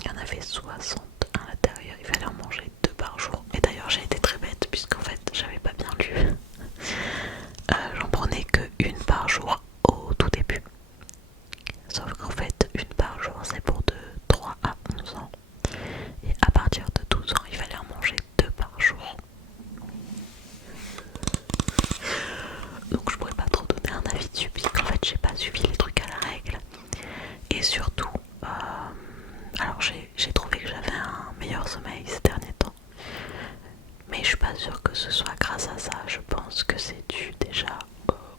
il y en avait 60 à l'intérieur, il fallait en manger 2 par jour. Et d'ailleurs j'ai été très bête puisqu'en fait j'avais pas bien lu. J'en prenais que une par jour au tout début. Sauf qu'en fait une par jour c'est pour de 3 à 11 ans. Et à partir de 12 ans il fallait en manger 2 par jour. Donc je pourrais pas trop donner un avis dessus puisqu'en fait j'ai pas suivi les trucs à la règle. Et surtout, alors j'ai trouvé que j'avais un meilleur sommeil ces derniers temps. Mais je suis pas sûre que ce soit grâce à ça. Je pense que c'est dû déjà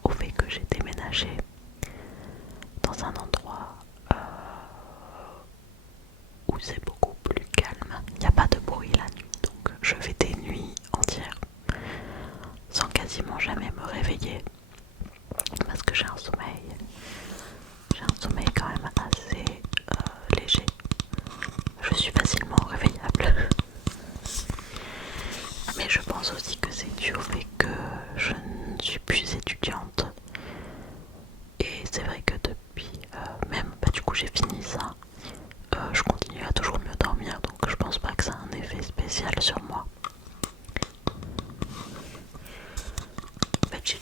au fait que j'ai déménagé dans un endroit où c'est beaucoup plus calme. Il n'y a pas de bruit la nuit. Donc je fais des nuits entières sans quasiment jamais me réveiller. Parce que j'ai un sommeil quand même assez léger. Je suis facilement réveillable. Mais je pense aussi que c'est dû au fait que je ne suis plus étudiante. Et c'est vrai que depuis, même du coup j'ai fini ça, je continue à toujours mieux dormir. Donc je pense pas que ça a un effet spécial sur moi. En fait,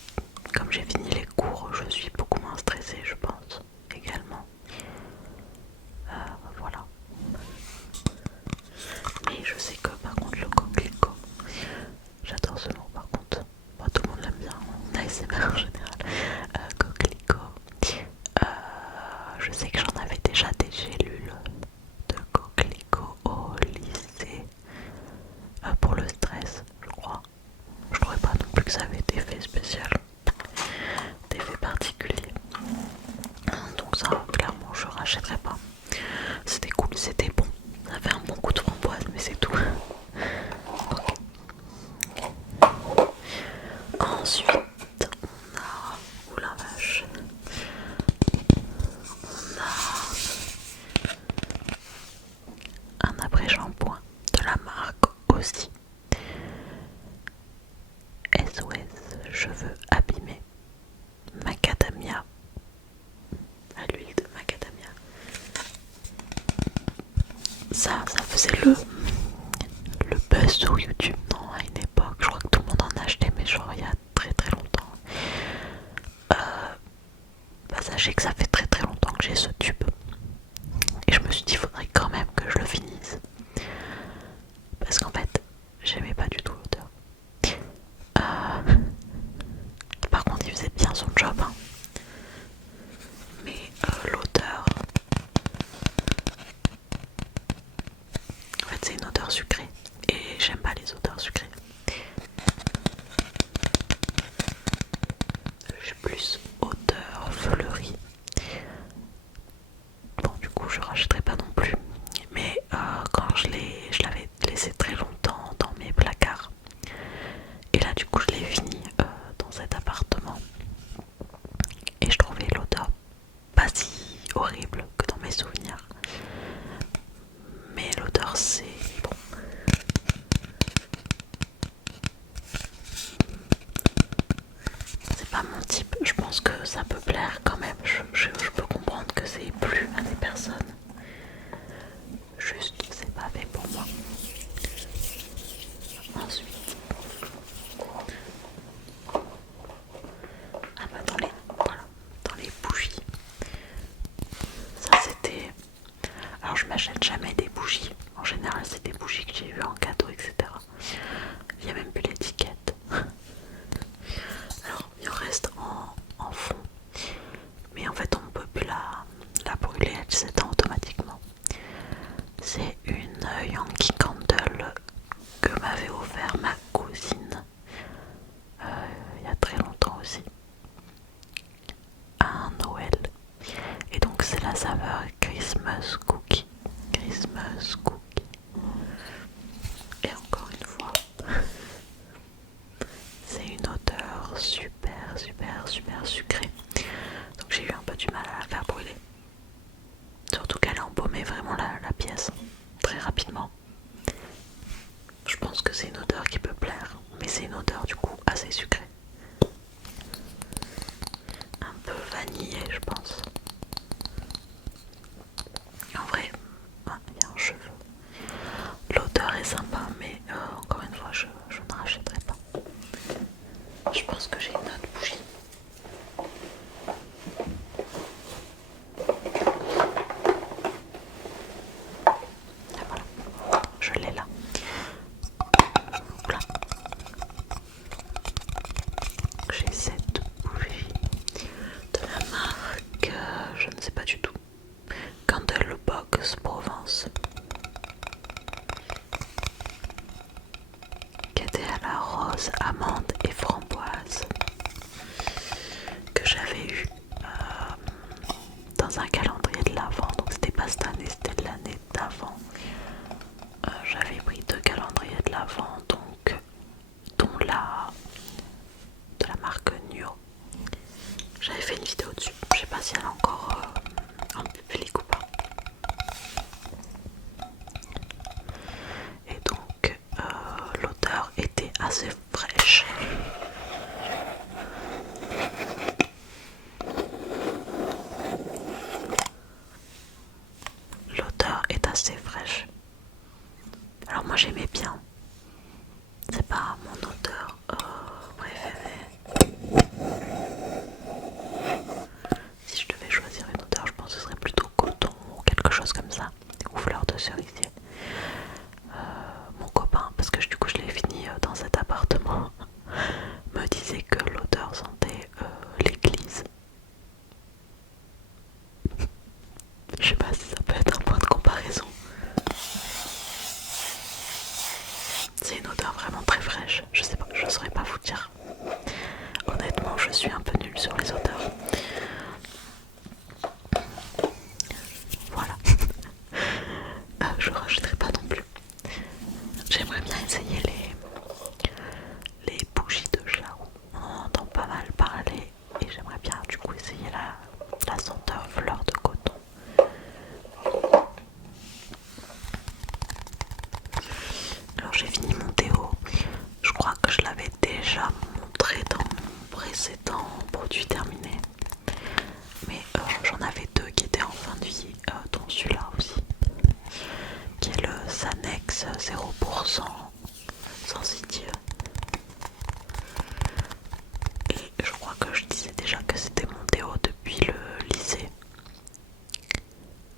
comme j'ai fini les cours, je suis beaucoup moins stressée, je pense, également. Voilà. Mais je sais que par contre le coquelicot, j'adore ce mot par contre. Bon, tout le monde l'aime bien en ASMR en général. Coquelicot. Je sais que j'en avais déjà des gélules de coquelicot au lycée pour le stress, je crois. Je trouvais pas non plus que ça avait d'effet spécial, d'effet particulier. Donc ça, clairement, je rachèterais pas. C'était cool, c'était bon. Ça avait un bon goût de framboise, mais c'est tout. Ensuite, on a... Oula vache. On a un après-shampoing de la marque aussi. SOS cheveux abîmés. Macadamia. À l'huile de macadamia. Ça faisait le buzz sur YouTube, non, à une époque. Je crois que tout le monde en achetait, mais genre il y a très très longtemps. Sachez que ça fait très très longtemps que j'ai ce tube. Et je me suis dit, il faudrait quand même que je le finisse. Parce qu'en fait, j'aimais pas du tout l'odeur. Par contre, il faisait bien son job. Hein. Mais l'odeur... En fait, c'est une odeur sucrée. Et j'aime pas les odeurs sucrées. J'ai plus odeur fleurie. Bon, du coup, je rachèterai pas non plus. Mais quand je l'avais laissé très longtemps dans mes placards. Et là, du coup, je l'ai fini dans cet appartement. Et je trouvais l'odeur pas si horrible que dans mes souvenirs. Mais l'odeur, c'est bon. C'est pas mon type. Je pense que ça peut plaire quand même. Je peux comprendre que c'est plu à des personnes. Juste, c'est pas fait pour moi. Ensuite, dans les bougies. Ça c'était... Alors je m'achète jamais des bougies. En général c'est des bougies que j'ai eues en cadeau, etc. Il n'y a même plus l'étiquette. Alors il en reste en fond. Mais en fait on ne peut plus la brûler, elle s'éteint automatiquement. C'est une Yankee Candle que m'avait offert ma cousine il y a très longtemps aussi. À Noël. Et donc c'est la saveur Christmas Cookie. Christmas Cookie. Et encore une fois, c'est une odeur super sucrée. Donc j'ai eu un peu du mal à la faire brûler. Surtout qu'elle a embaumé vraiment la pièce très rapidement. Je pense que c'est une odeur qui peut plaire, mais c'est une odeur du coup assez sucrée. Un peu vanillée, je pense. l'année d'avant, j'avais pris 2 calendriers de l'Avent, donc dont de la marque Nuo. J'avais fait une vidéo dessus, je sais pas si elle est encore en public ou pas. Et donc l'odeur était assez fraîche. L'odeur est assez fraîche. Alors moi j'aimais bien. C'est pas mon odeur préférée. Si je devais choisir une odeur, je pense que ce serait plutôt coton ou quelque chose comme ça. Ou fleur de cerisier. Mon copain, parce que du coup je l'ai fini dans cet appartement, me disait que l'odeur sentait l'église. Je sais pas si ça peut être un point de comparaison. C'est une odeur vraiment très fraîche. Je sais pas, je saurais pas vous dire. Honnêtement, je suis un peu nulle sur les odeurs. Voilà. Je rachèterai pas non plus. J'aimerais bien essayer les bougies de Charroux. On en entend pas mal parler et j'aimerais bien du coup essayer la senteur fleur de coton. Alors j'ai fini mon déo. Je crois que je l'avais déjà montré dans mon précédent produit terminé. Mais j'en avais 2 qui étaient en fin de vie, dont celui-là aussi. Qui est le Sanex 0% sensitive. Et je crois que je disais déjà que c'était mon déo depuis le lycée.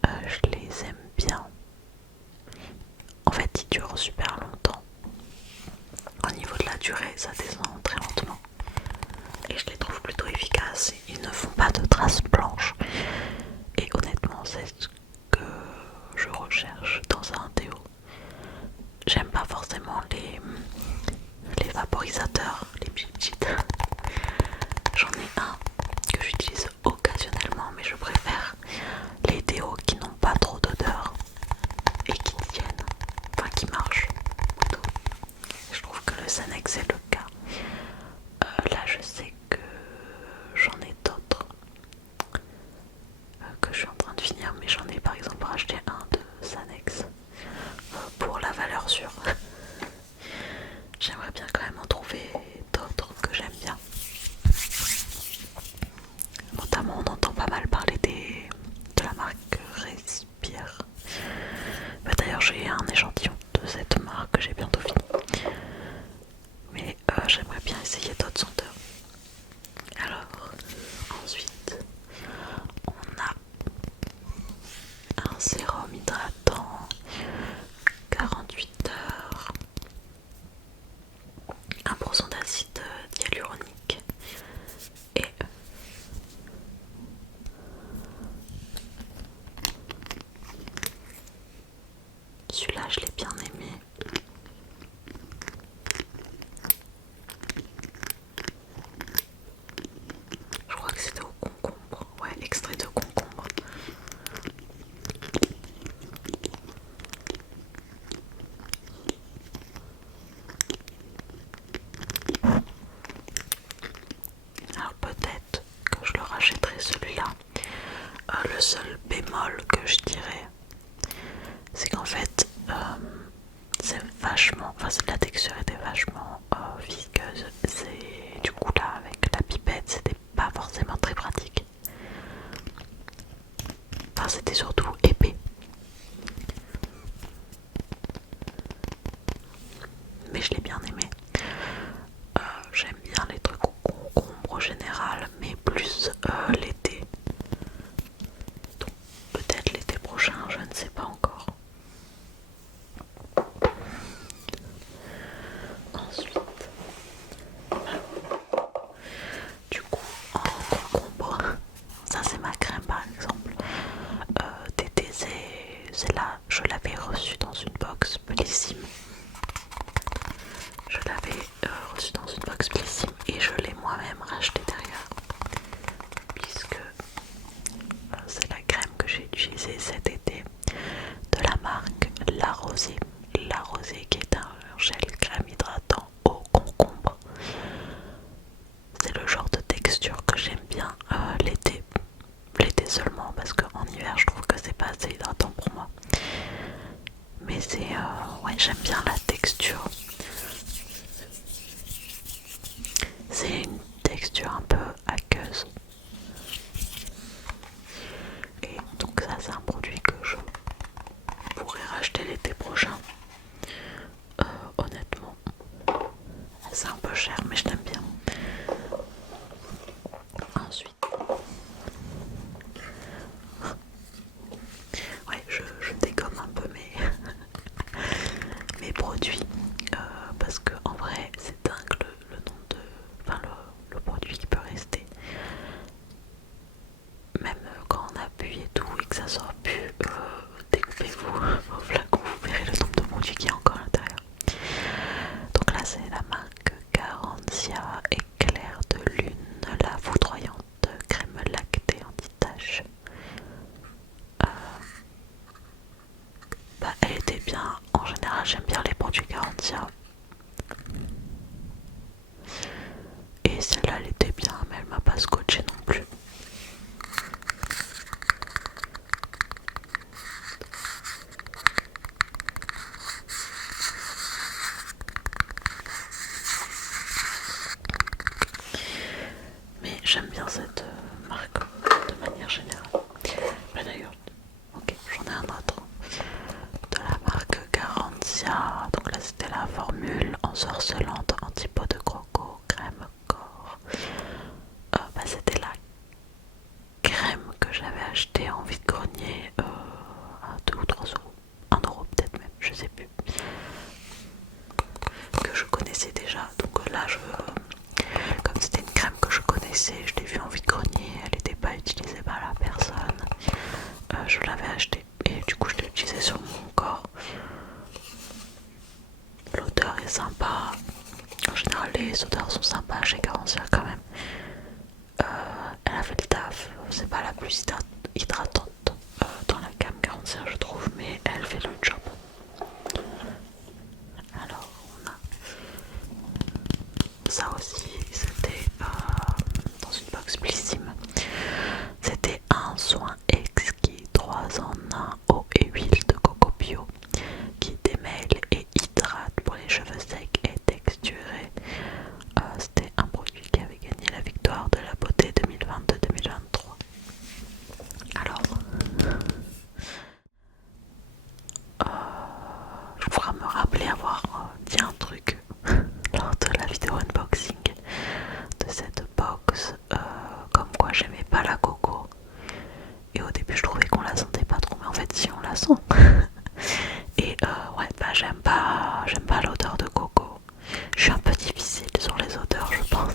Je les aime bien. En fait, ils durent super longtemps. Au niveau de la durée, ça descend très lentement. Et je les trouve plutôt efficaces. Ils ne font pas de traces blanches. Et honnêtement, c'est ce que je recherche dans un déo. J'aime pas forcément les vaporisateurs, les petites. J'en ai un que j'utilise occasionnellement, mais je préfère les déos qui n'ont pas trop d'odeur et qui tiennent, enfin qui marchent plutôt. Je trouve que le Sanex c'est le cas. Là je sais que j'en ai d'autres que je suis en train de finir, mais j'en ai par exemple racheté un de Sanex pour la valeur sûre. J'aimerais bien quand même en trouver d'autres que j'aime bien. Notamment on entend pas mal parler de la marque Respire. D'ailleurs j'ai un échantillon de cette marque que j'ai bientôt fini. Mais j'aimerais bien essayer d'autres senteurs. Alors ensuite on a un sérum hydratant 48 heures, 1% d'acide hyaluronique et celui-là je l'ai bien aimé. Je crois que c'était au concombre, ouais, extrait de concombre. Alors peut-être que je le rachèterai celui-là. Le seul bémol que je dirais, c'est qu'en fait c'est vachement, enfin la texture était vachement visqueuse. C'est du coup là avec la pipette c'était pas forcément très pratique. Enfin c'était surtout épais. Mais je l'ai bien aimé. J'aime bien les trucs au concombre en général, mais plus l'été. Donc peut-être l'été prochain, je ne sais pas encore. Ensuite, du coup, en concombre, ça c'est ma crème par exemple. D'été, c'est là, je l'avais reçu dans une box Bellissime. Je l'avais reçu dans une box Bellissime et je l'ai moi-même racheté derrière. Puisque c'est la crème que j'ai utilisée cet été de La Rosée. La Rosée qui est un gel crème hydratant au concombre. C'est le genre de texture que j'aime bien l'été. L'été seulement parce qu'en hiver je trouve que c'est pas assez hydratant pour moi. Mais c'est ouais, j'aime bien la texture. C'est une texture un peu aqueuse. Et donc ça c'est un produit que je pourrais racheter l'été prochain. Honnêtement, c'est un peu cher mais je l'aime bien. Ensuite, ouais, je dégomme un peu mes produits parce que en vrai c'est dingue le nombre de, enfin le produit qui peut rester. Même quand on appuie et tout et que ça sort plus, découpez-vous vos flacons, vous verrez le nombre de produits qu'il y a encore à l'intérieur. Donc là c'est la marque Garancia Éclair de Lune, la foudroyante crème lactée anti-tache. Bah, elle était bien, en général j'aime bien les produits Garancia. Et celle-là elle était bien mais elle m'a pas scotché non plus. Mais j'aime bien cette marque de manière générale. Bah, d'ailleurs, ok, j'en ai un autre. De la marque Garancia. Donc là c'était la formule ensorcelante anti-peau de croco, crème corps. Bah, c'était la crème que j'avais achetée en vide-grenier à 2 ou 3 euros. 1 euro peut-être même, je sais plus. Que je connaissais déjà. Donc là comme c'était une crème que je connaissais, je l'ai vue en vide-grenier, elle n'était pas utilisée par la personne. Je l'avais achetée et du coup je l'ai utilisée sur mon corps. L'odeur est sympa. En général les odeurs sont sympas chez Garancia quand même. Elle a fait le taf. C'est pas la plus hydratante dans la gamme Garancia je trouve, mais elle fait le job. Alors on a ça aussi, c'était dans une box Blissim. C'était un soin exquis 3 en 1 eau et huile de coco bio qui démêle et hydrate pour les cheveux secs et texturés. C'était un produit qui avait gagné la victoire de la beauté 2022-2023. Alors, je pourrais me rappeler avoir dit un truc lors de la vidéo unboxing de cette box, comme quoi j'aimais pas la coco. Et au début je trouvais qu'on la sentait pas trop, mais en fait si on la sent. Et ouais, bah j'aime pas l'odeur de coco. Je suis un peu difficile sur les odeurs je pense.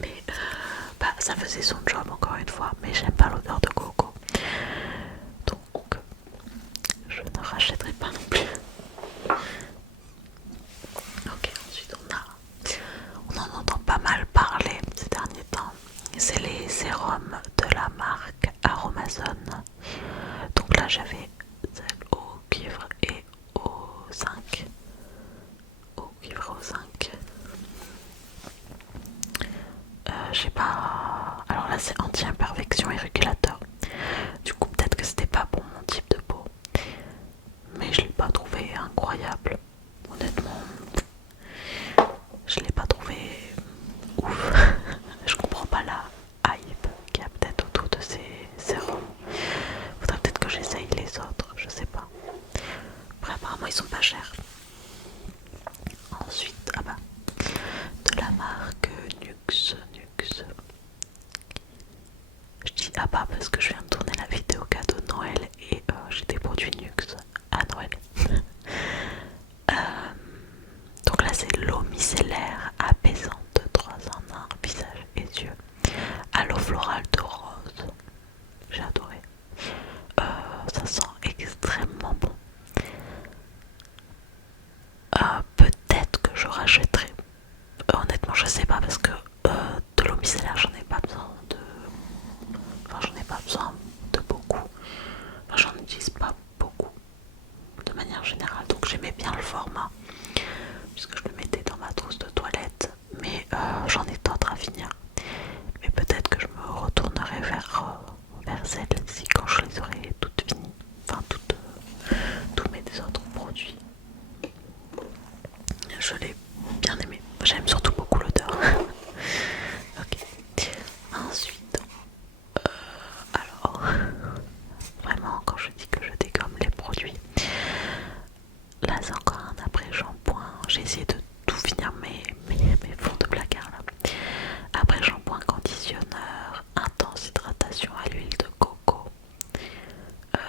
Mais bah ça faisait son job encore une fois, mais j'aime pas l'odeur de coco. Donc je ne rachèterai pas non plus. Ok, ensuite on en entend pas mal parler ces derniers temps. C'est les sérums de la marque Aromazone. Donc là j'avais celle au cuivre et au zinc. Au cuivre au zinc. Je sais pas. Alors là c'est anti-imperfection et régulateur. Du coup peut-être que c'était pas pour mon type de peau. Mais je l'ai pas trouvé incroyable. Honnêtement, je l'ai pas trouvé ouf. Je comprends pas la hype qu'il y a peut-être autour de ces sérums. Faudrait peut-être que j'essaye les autres, je sais pas. Après apparemment ils sont pas chers. Ensuite, ah bah, de la marque Nux. Je dis ah bah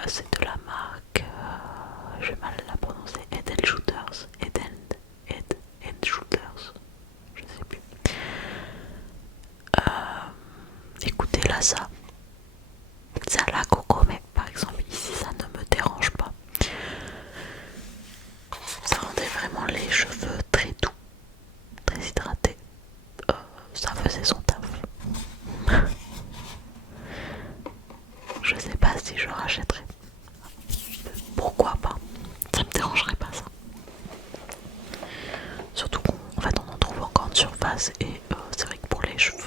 c'est de la marque, je vais mal la prononcer, Head and Shoulders, Head and Shoulders, je sais plus. Écoutez là ça a la coco, mais par exemple ici ça ne me dérange pas. Ça rendait vraiment les cheveux très doux, très hydratés. Ça faisait son taf. Je sais pas si je rachèterais. Pourquoi pas? Ça me dérangerait pas ça. Surtout qu'en fait on en trouve en grande surface et c'est vrai que pour les cheveux,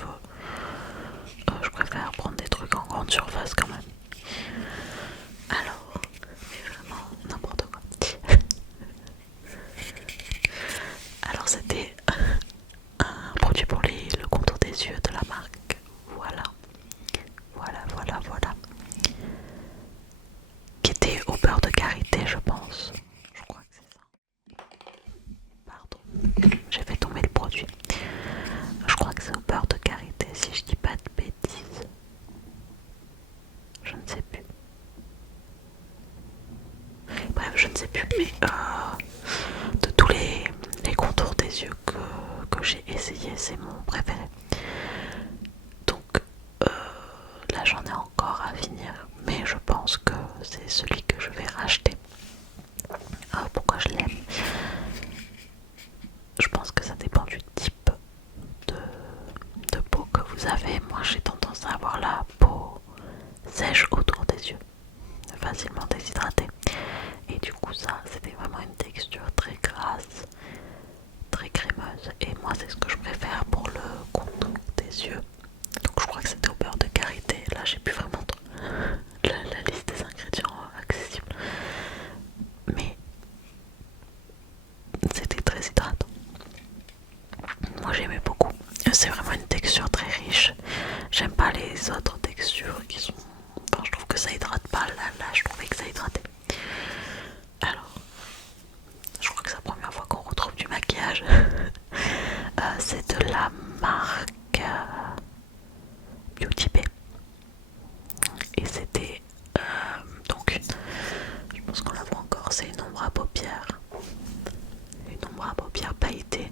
je préfère prendre des trucs en grande surface quand même. Alors, mais vraiment n'importe quoi. Alors c'était un produit pour le contour des yeux de la marque. Voilà. Qui était au beurre de karité, je pense. Je crois que c'est ça. Pardon, j'ai fait tomber le produit. Je crois que c'est au beurre de karité, si je dis pas de bêtises. Je ne sais plus. Bref, je ne sais plus, mais de tous les contours des yeux que j'ai essayé, c'est mon préféré. Donc là j'en ai encore à finir, mais je pense que c'est celui que je vais racheter. Pourquoi je l'aime? Je pense que ça dépend du type de peau que vous avez. Moi j'ai tendance à avoir la peau sèche autour des yeux, facilement déshydratée, et du coup ça c'était vraiment une texture très grasse, très crémeuse, et moi c'est ce que je préfère pour le contour des yeux. Donc je crois que c'était au beurre de karité. Là j'ai plus vraiment la liste des ingrédients accessible, mais c'était très hydratant. Moi j'aimais beaucoup. C'est vraiment une texture très riche. J'aime pas les autres textures qui sont... Enfin je trouve que ça hydrate pas. Là je trouvais que ça hydratait. Alors, je crois que c'est la première fois qu'on retrouve du maquillage. C'est de la marque Beauty Bay. Et c'était donc, je pense qu'on la voit encore, c'est une ombre à paupières. Une ombre à paupières pailletée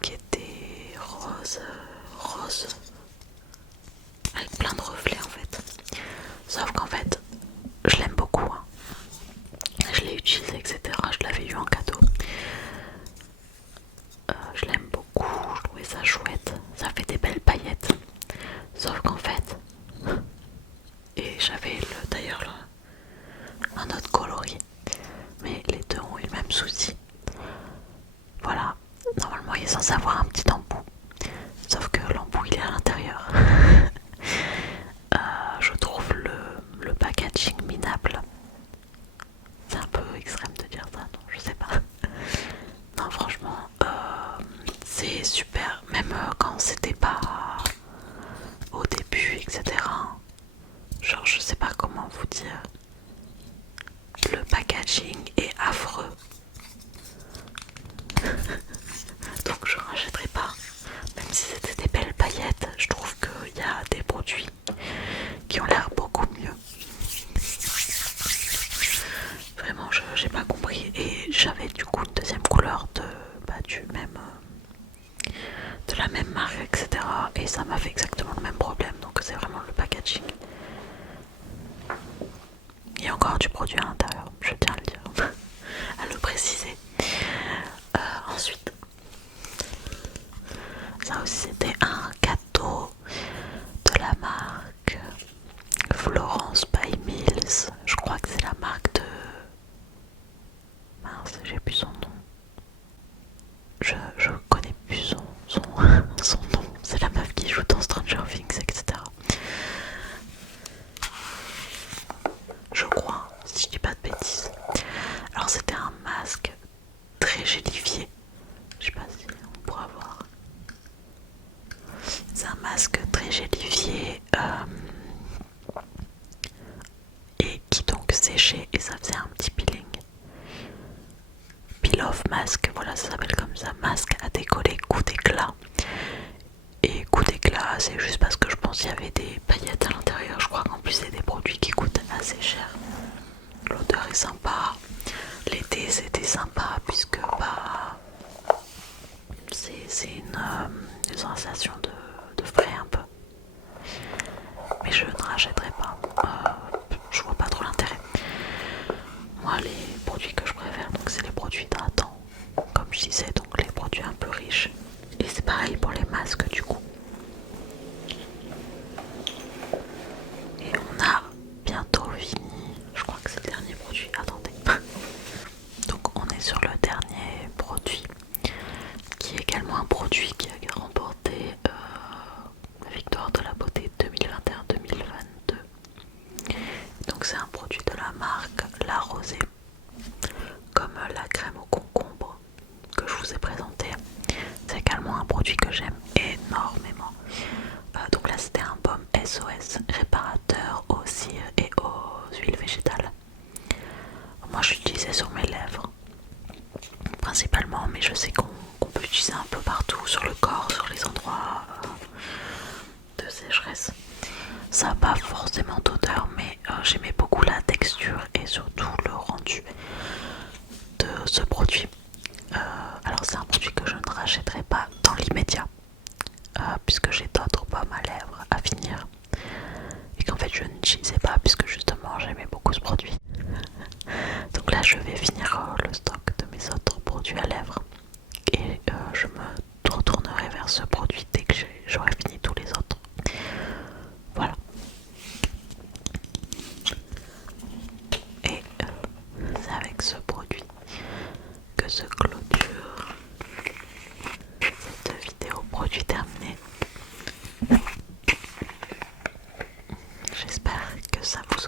qui était rose, avec plein de reflets en fait. Sauf qu'en fait, je l'aime beaucoup, hein. Je l'ai utilisé, etc. Je l'avais eu en cadeau. Je l'aime beaucoup, je trouvais ça chouette. Ça fait des belles paillettes. Sauf qu'en fait, et j'avais d'ailleurs un autre coloris, mais les deux ont eu le même souci. Voilà, normalement il est censé avoir un petit embout, sauf que l'embout il est à l'intérieur. Je trouve le packaging minable. C'est un peu extrême de dire ça, non, je sais pas. Non, franchement, c'est super, même quand c'était pas au début, etc. Genre, je sais pas comment vous dire. Le packaging est affreux. Donc, je rachèterai pas. Même si c'était des belles paillettes, je trouve qu'il y a des produits qui ont l'air beaucoup mieux. Vraiment, j'ai pas compris. Et j'avais du coup une deuxième couleur de la même marque, etc. Et ça m'a fait exactement le même problème. Donc c'est vraiment le packaging. Il y a encore du produit à l'intérieur, je tiens à le dire, à le préciser. Ensuite, ça aussi c'était un cadeau de la marque Florence by Mills. Je crois que c'est la marque de... Mince, j'ai plus son nom. Je connais plus son nom. C'est la meuf qui joue dans Stranger Things, etc. Je crois, si je dis pas de bêtises. Alors c'était un masque très gélifié. Je sais pas si on pourra voir. C'est un masque très gélifié et qui donc séchait et ça faisait un petit peeling. Peel off masque, voilà, ça s'appelle comme ça. Masque à décoller, coup d'éclat. Et coup d'éclat, c'est juste parce que je pense qu'il y avait des paillettes à l'intérieur. Je crois qu'en plus c'est des produits qui coûtent assez c'était sympa. L'été c'était sympa puisque bah c'est une sensation de frais un peu. Mais je ne rachèterai pas. Je vois pas trop l'intérêt. Moi les produits que je préfère donc c'est les produits hydratants. Comme je disais, donc les produits un peu riches. Et c'est pareil pour les masques du coup. Et on a bientôt fini. Je crois que c'est le dernier produit. Attendez. Donc on est sur le dernier produit, qui est également un produit qui a remporté la victoire de la beauté 2021-2022. Donc c'est un produit de la marque La Rosée, comme la crème au concombre que je vous ai présenté. C'est également un produit que j'aime énormément. Donc là c'était un baume SOS réparateur aux cires et aux huiles végétales. Moi je l'utilisais sur mes lèvres principalement, mais je sais qu'on peut utiliser un peu partout sur le corps, sur les endroits de sécheresse. Ça n'a pas forcément d'odeur, mais j'aimais beaucoup la texture et surtout le rendu de ce produit. Alors c'est un produit que je ne rachèterai pas dans l'immédiat, puisque j'ai d'autres baumes à lèvres à finir et qu'en fait je n'utilisais pas puisque justement j'aimais beaucoup ce produit. Donc là je vais finir le stock de mes autres produits à lèvres et je me retournerai vers ce produit dès que j'aurai fini tous les autres. Voilà. Et c'est avec ce produit que se clôture cette vidéo produit terminé. J'espère que ça vous